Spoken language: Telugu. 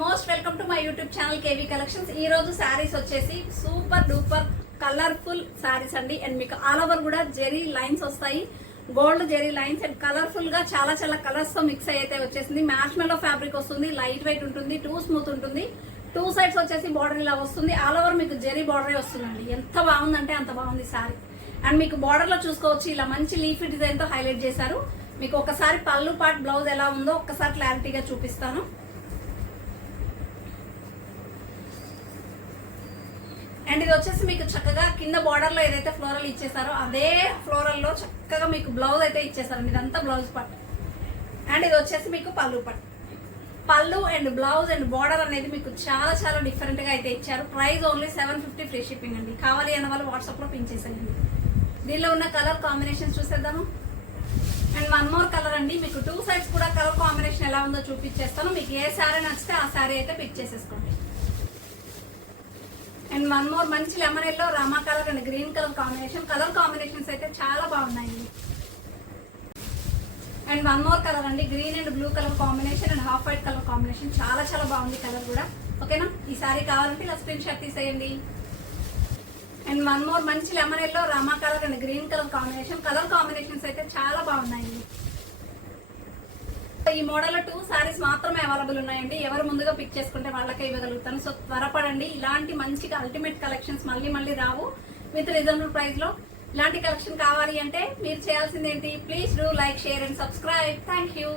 Most welcome to my YouTube channel KV collections. ఈ రోజు శారీస్ వచ్చేసి సూపర్ డూపర్ కలర్ఫుల్ శారీస్ అండి. అండ్ మీకు ఆల్ ఓవర్ కూడా జెరీ లైన్స్ వస్తాయి, గోల్డ్ జెరీ లైన్స్ అండ్ కలర్ఫుల్ గా చాలా చాలా కలర్స్ తో మిక్స్ అయితే వచ్చేసింది. మ్యాచ్ మెల్లో ఫ్యాబ్రిక్ వస్తుంది, లైట్ వెయిట్ ఉంటుంది, టూ స్మూత్ ఉంటుంది, టూ సైడ్స్ వచ్చేసి బార్డర్ ఇలా వస్తుంది. ఆల్ ఓవర్ మీకు జెరీ బార్డరే వస్తుందండి. ఎంత బాగుందంటే అంత బాగుంది శారీ. అండ్ మీకు బార్డర్ లో చూసుకోవచ్చు, ఇలా మంచి లీఫీ డిజైన్ తో హైలైట్ చేశారు. మీకు ఒకసారి పళ్ళు పార్ట్ బ్లౌజ్ ఎలా ఉందో ఒక్కసారి క్లారిటీగా చూపిస్తాను. అండ్ ఇది వచ్చేసి మీకు చక్కగా కింద బార్డర్ లో ఏదైతే ఫ్లోరల్ ఇచ్చేసారో అదే ఫ్లోరల్ లో చక్కగా మీకు బ్లౌజ్ అయితే ఇచ్చేసారండి. ఇదంతా బ్లౌజ్ పార్ట్. అండ్ ఇది వచ్చేసి మీకు పళ్ళు పార్ట్. పళ్ళు అండ్ బ్లౌజ్ అండ్ బార్డర్ అనేది మీకు చాలా చాలా డిఫరెంట్ గా అయితే ఇచ్చారు. ప్రైస్ ఓన్లీ 750 ఫ్రీ షిప్పింగ్ అండి. కావాలి అన్న వాళ్ళు వాట్సాప్ లో పిన్ చేసేయండి. దీనిలో ఉన్న కలర్ కాంబినేషన్ చూసేద్దాము. అండ్ వన్ మోర్ కలర్ అండి. మీకు టూ సైడ్స్ కూడా కలర్ కాంబినేషన్ ఎలా ఉందో చూపించేస్తాను. మీకు ఏ శారీ నచ్చితే ఆ శారీ అయితే పిక్ చేసేసుకోండి. అండ్ వన్ మోర్ మంచి lemon yellow, Rama colour and green colour combination. Colour combinations అయితే చాలా బాగున్నాయండి. అండ్ వన్ మోర్ కలర్ అండి, green and blue colour combination and half white colour combination. చాలా చాలా బాగుంది కలర్ కూడా. ఓకేనా, ఈ శారీ కావాలంటే ఇలా స్క్రీన్ షాట్ తీసేయండి. అండ్ వన్ మోర్ మంచి lemon yellow, Rama colour and green colour combination. Colour combinations అయితే చాలా బాగున్నాయండి. ఈ మోడల్ లో 2 సారీస్ మాత్రమే అవైలబుల్ ఉన్నాయండి. ఎవరు ముందుగా పిక్ చేసుకుంటే వాళ్ళకే ఇవ్వగలుగుతాను. సో త్వరపడండి. ఇలాంటి మంచిగా అల్టిమేట్ కలెక్షన్స్ మళ్ళీ రావు విత్ రీజనబుల్ ప్రైస్ లో. ఇలాంటి కలెక్షన్ కావాలి అంటే మీరు చేయాల్సింది ఏంటి, please do like, share and subscribe. Thank you.